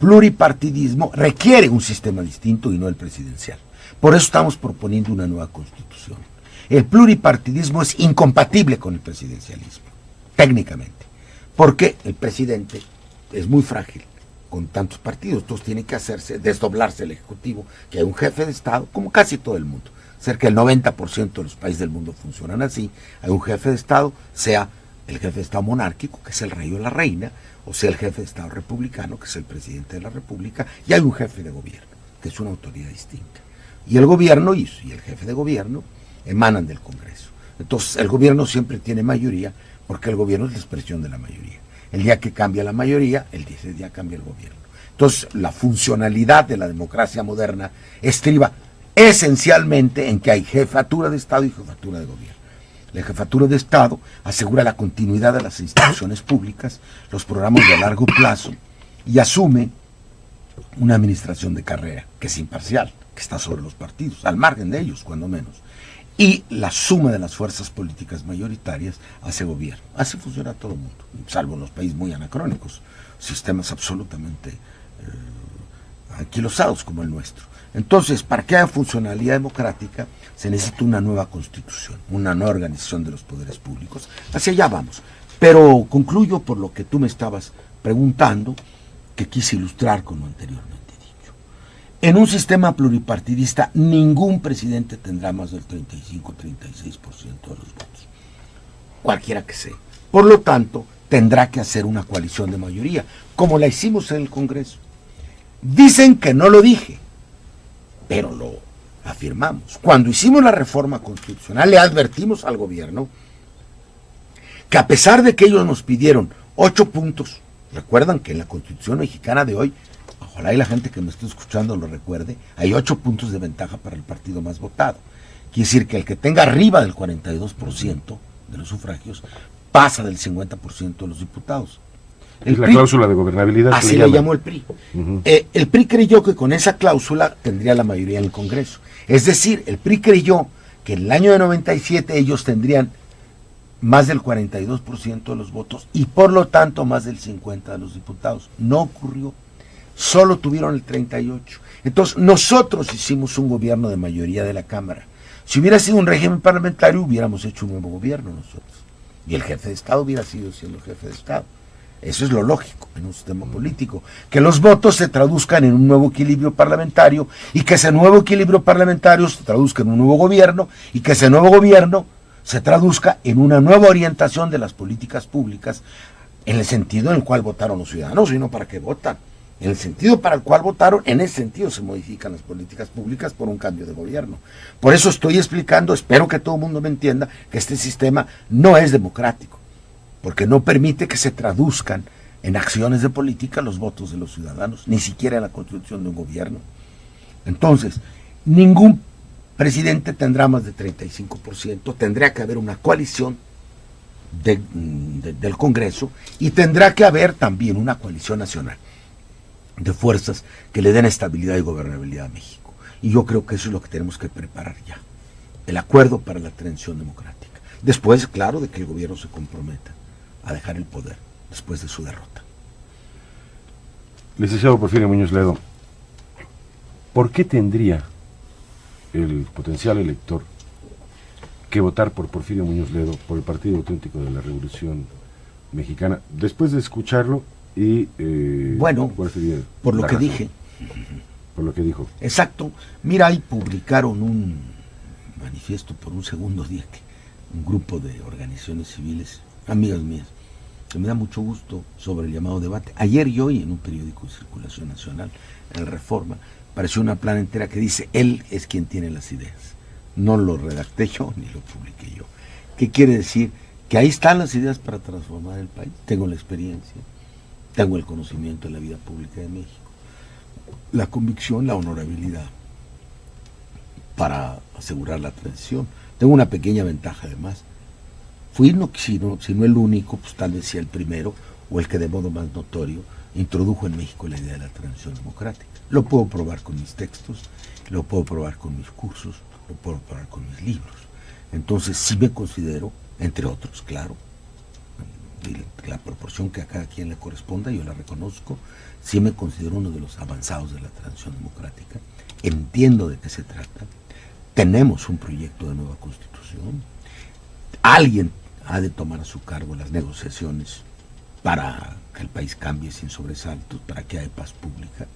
pluripartidismo requiere un sistema distinto y no el presidencial. Por eso estamos proponiendo una nueva constitución. El pluripartidismo es incompatible con el presidencialismo, técnicamente, porque el presidente es muy frágil con tantos partidos, entonces tiene que desdoblarse el Ejecutivo, que hay un jefe de Estado, como casi todo el mundo. Cerca del 90% de los países del mundo funcionan así. Hay un jefe de Estado, sea el jefe de Estado monárquico, que es el rey o la reina, o sea el jefe de Estado republicano, que es el presidente de la República, y hay un jefe de gobierno, que es una autoridad distinta. Y el gobierno y el jefe de gobierno emanan del Congreso. Entonces el gobierno siempre tiene mayoría, porque el gobierno es la expresión de la mayoría. El día que cambia la mayoría, ese día cambia el gobierno. Entonces la funcionalidad de la democracia moderna estriba esencialmente en que hay jefatura de Estado y jefatura de gobierno. La jefatura de Estado asegura la continuidad de las instituciones públicas, los programas de largo plazo, y asume una administración de carrera, que es imparcial, que está sobre los partidos, al margen de ellos, cuando menos. Y la suma de las fuerzas políticas mayoritarias hace gobierno. Así funciona todo el mundo, salvo en los países muy anacrónicos, sistemas absolutamente anquilosados como el nuestro. Entonces, para que haya funcionalidad democrática, se necesita una nueva constitución, una nueva organización de los poderes públicos. Hacia allá vamos. Pero concluyo por lo que tú me estabas preguntando, que quise ilustrar con lo anteriormente dicho. En un sistema pluripartidista, ningún presidente tendrá más del 35-36% de los votos, cualquiera que sea. Por lo tanto, tendrá que hacer una coalición de mayoría, como la hicimos en el Congreso. Dicen que no lo dije, pero lo afirmamos. Cuando hicimos la reforma constitucional, le advertimos al gobierno que a pesar de que ellos nos pidieron 8 puntos, recuerdan que en la Constitución mexicana de hoy, ojalá y la gente que me esté escuchando lo recuerde, hay 8 puntos de ventaja para el partido más votado. Quiere decir que el que tenga arriba del 42% de los sufragios pasa del 50% de los diputados. Es la cláusula de gobernabilidad. Así le llamó el PRI. El PRI creyó que con esa cláusula tendría la mayoría en el Congreso. Es decir, el PRI creyó que en el año de 97 ellos tendrían más del 42% de los votos y por lo tanto más del 50% de los diputados. No ocurrió. Solo tuvieron el 38%. Entonces nosotros hicimos un gobierno de mayoría de la Cámara. Si hubiera sido un régimen parlamentario, hubiéramos hecho un nuevo gobierno nosotros. Y el jefe de Estado hubiera sido siendo jefe de Estado. Eso es lo lógico en un sistema político, que los votos se traduzcan en un nuevo equilibrio parlamentario y que ese nuevo equilibrio parlamentario se traduzca en un nuevo gobierno y que ese nuevo gobierno se traduzca en una nueva orientación de las políticas públicas en el sentido en el cual votaron los ciudadanos, y no para qué votan. En el sentido para el cual votaron, en ese sentido se modifican las políticas públicas por un cambio de gobierno. Por eso estoy explicando, espero que todo el mundo me entienda, que este sistema no es democrático, porque no permite que se traduzcan en acciones de política los votos de los ciudadanos, ni siquiera en la constitución de un gobierno. Entonces, ningún presidente tendrá más de 35%, tendrá que haber una coalición del Congreso y tendrá que haber también una coalición nacional de fuerzas que le den estabilidad y gobernabilidad a México. Y yo creo que eso es lo que tenemos que preparar ya, el acuerdo para la transición democrática. Después, claro, de que el gobierno se comprometa a dejar el poder después de su derrota. Licenciado Porfirio Muñoz Ledo, ¿por qué tendría el potencial elector que votar por Porfirio Muñoz Ledo, por el Partido Auténtico de la Revolución Mexicana, después de escucharlo y... bueno, por lo que dije. Por lo que dijo. Exacto. Mira, ahí publicaron un manifiesto por un segundo día, que un grupo de organizaciones civiles, amigas mías, que me da mucho gusto, sobre el llamado debate. Ayer y hoy en un periódico de circulación nacional, en el Reforma, apareció una plana entera que dice: él es quien tiene las ideas. No lo redacté yo ni lo publiqué yo. ¿Qué quiere decir? Que ahí están las ideas para transformar el país. Tengo la experiencia, tengo el conocimiento de la vida pública de México, la convicción, la honorabilidad para asegurar la transición. Tengo una pequeña ventaja además. Fui, si no el único, pues tal vez sea el primero, o el que de modo más notorio introdujo en México la idea de la transición democrática. Lo puedo probar con mis textos, lo puedo probar con mis cursos, lo puedo probar con mis libros. Entonces sí me considero, entre otros, claro, la proporción que a cada quien le corresponda, yo la reconozco, sí me considero uno de los avanzados de la transición democrática, entiendo de qué se trata, tenemos un proyecto de nueva constitución, alguien ha de tomar a su cargo las negociaciones para que el país cambie sin sobresaltos, para que haya paz pública,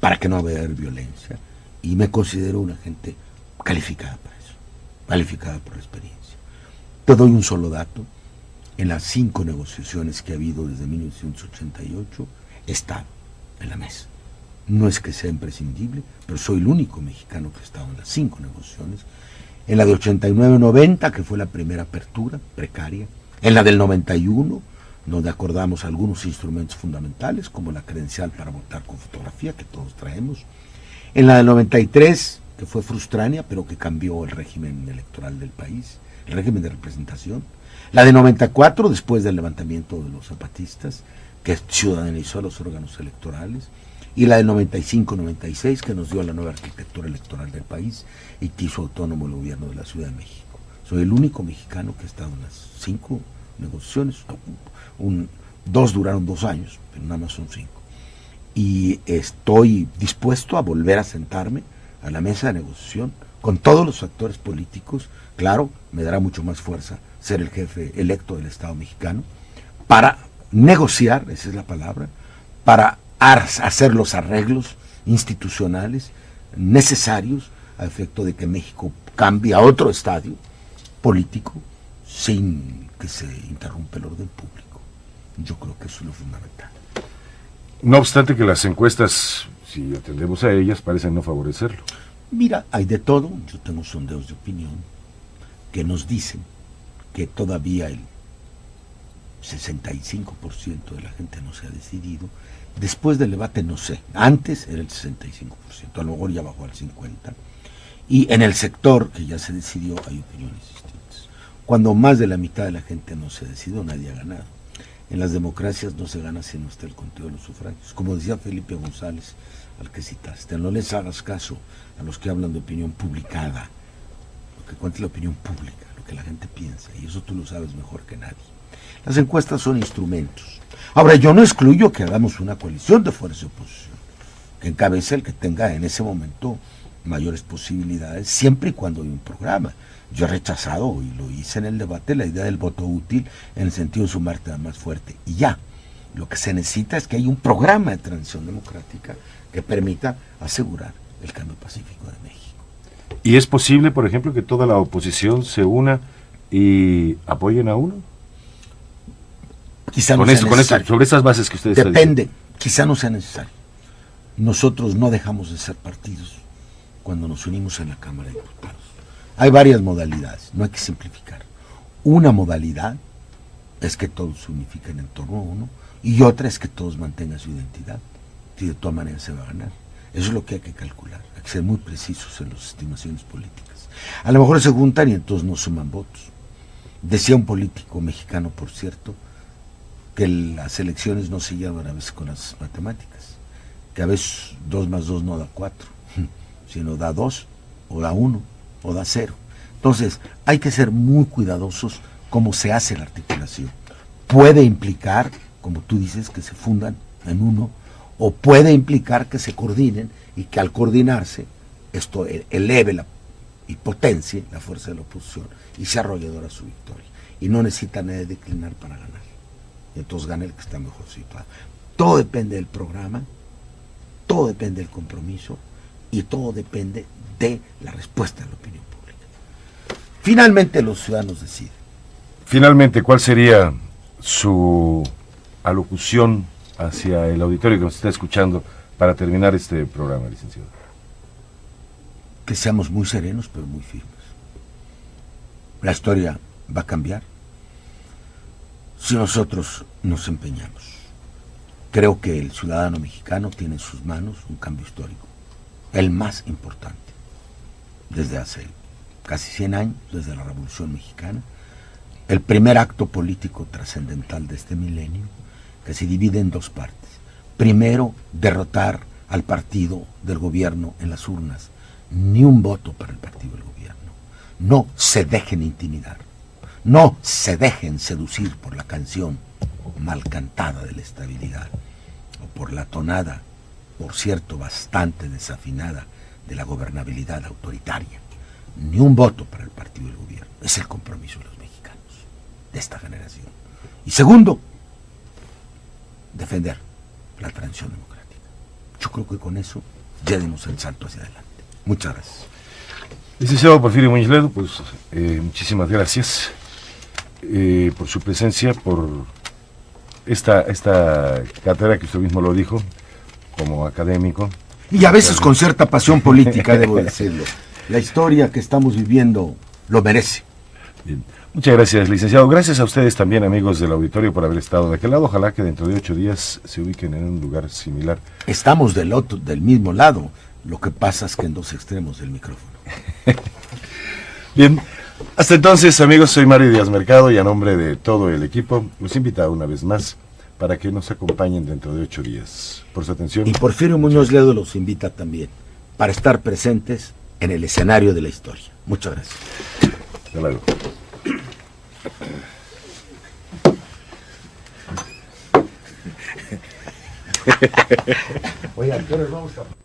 para que no haya violencia, y me considero una gente calificada para eso, calificada por la experiencia. Te doy un solo dato. En las 5 negociaciones que ha habido desde 1988, he estado en la mesa. No es que sea imprescindible, pero soy el único mexicano que ha estado en las 5 negociaciones. En la de 89-90, que fue la primera apertura precaria. En la del 91, donde acordamos algunos instrumentos fundamentales, como la credencial para votar con fotografía, que todos traemos. En la del 93, que fue frustránea, pero que cambió el régimen electoral del país, el régimen de representación. La de 94, después del levantamiento de los zapatistas, que ciudadanizó a los órganos electorales. Y la de 95-96, que nos dio la nueva arquitectura electoral del país y que hizo autónomo el gobierno de la Ciudad de México. Soy el único mexicano que ha estado en las 5 negociaciones. 2 duraron 2 años, pero nada más son 5. Y estoy dispuesto a volver a sentarme a la mesa de negociación con todos los actores políticos. Claro, me dará mucho más fuerza ser el jefe electo del Estado mexicano, para negociar, esa es la palabra, para hacer los arreglos institucionales necesarios a efecto de que México cambie a otro estadio político sin que se interrumpa el orden público. Yo creo que eso es lo fundamental. No obstante que las encuestas, si atendemos a ellas, parecen no favorecerlo. Mira, hay de todo. Yo tengo sondeos de opinión que nos dicen que todavía el 65% de la gente no se ha decidido. Después del debate no sé, antes era el 65%, a lo mejor ya bajó al 50%, y en el sector que ya se decidió hay opiniones distintas. Cuando más de la mitad de la gente no se decidió, nadie ha ganado. En las democracias no se gana si no está el conteo de los sufragios. Como decía Felipe González, al que citaste, no les hagas caso a los que hablan de opinión publicada, lo que cuenta la opinión pública, lo que la gente piensa, y eso tú lo sabes mejor que nadie. Las encuestas son instrumentos. Ahora, yo no excluyo que hagamos una coalición de fuerzas de oposición, que encabece el que tenga en ese momento mayores posibilidades, siempre y cuando hay un programa. Yo he rechazado, y lo hice en el debate, la idea del voto útil en el sentido de sumarte a más fuerte. Y ya, lo que se necesita es que haya un programa de transición democrática que permita asegurar el cambio pacífico de México. ¿Y es posible, por ejemplo, que toda la oposición se una y apoyen a uno? Quizá no sea necesario. Sobre esas bases que ustedes depende, quizá no sea necesario. Nosotros no dejamos de ser partidos cuando nos unimos en la Cámara de Diputados. Hay varias modalidades, no hay que simplificar. Una modalidad es que todos se unifiquen en torno a uno, y otra es que todos mantengan su identidad, y de todas maneras se va a ganar. Eso es lo que hay que calcular, hay que ser muy precisos en las estimaciones políticas. A lo mejor se juntan y entonces no suman votos. Decía un político mexicano, por cierto, que las elecciones no se llevan a veces con las matemáticas, que a veces 2 más 2 no da 4, sino da 2, o da 1, o da 0. Entonces, hay que ser muy cuidadosos cómo se hace la articulación. Puede implicar, como tú dices, que se fundan en uno, o puede implicar que se coordinen, y que al coordinarse, esto eleve y potencie la fuerza de la oposición, y sea arrolladora su victoria. Y no necesita nadie declinar para ganar. Y entonces gana el que está mejor situado. Todo depende del programa, todo depende del compromiso, y todo depende de la respuesta de la opinión pública. Finalmente los ciudadanos deciden. Finalmente, ¿cuál sería su alocución hacia el auditorio que nos está escuchando para terminar este programa, licenciado? Que seamos muy serenos pero muy firmes. La historia va a cambiar si nosotros nos empeñamos. Creo que el ciudadano mexicano tiene en sus manos un cambio histórico, el más importante. desde hace casi 100 años, desde la Revolución Mexicana, el primer acto político trascendental de este milenio, que se divide en dos partes. Primero, derrotar al partido del gobierno en las urnas. Ni un voto para el partido del gobierno. No se dejen intimidar. No se dejen seducir por la canción mal cantada de la estabilidad o por la tonada, por cierto, bastante desafinada de la gobernabilidad autoritaria. Ni un voto para el partido del gobierno. Es el compromiso de los mexicanos, de esta generación. Y segundo, defender la transición democrática. Yo creo que con eso ya demos el salto hacia adelante. Muchas gracias. Licenciado Porfirio Muñiz Ledo, pues muchísimas gracias por su presencia, por esta cátedra que usted mismo lo dijo, como académico. Y a veces con cierta pasión política, debo decirlo. La historia que estamos viviendo lo merece. Bien. Muchas gracias, licenciado. Gracias a ustedes también, amigos del auditorio, por haber estado de aquel lado. Ojalá que dentro de 8 días se ubiquen en un lugar similar. Estamos del mismo lado. Lo que pasa es que en dos extremos del micrófono. Bien. Hasta entonces, amigos, soy Mario Díaz Mercado y a nombre de todo el equipo los invito una vez más para que nos acompañen dentro de 8 días. Por su atención. Y Porfirio Muñoz Ledo los invita también para estar presentes en el escenario de la historia. Muchas gracias. Hasta luego. Oye, ¿a qué hora vamos a...?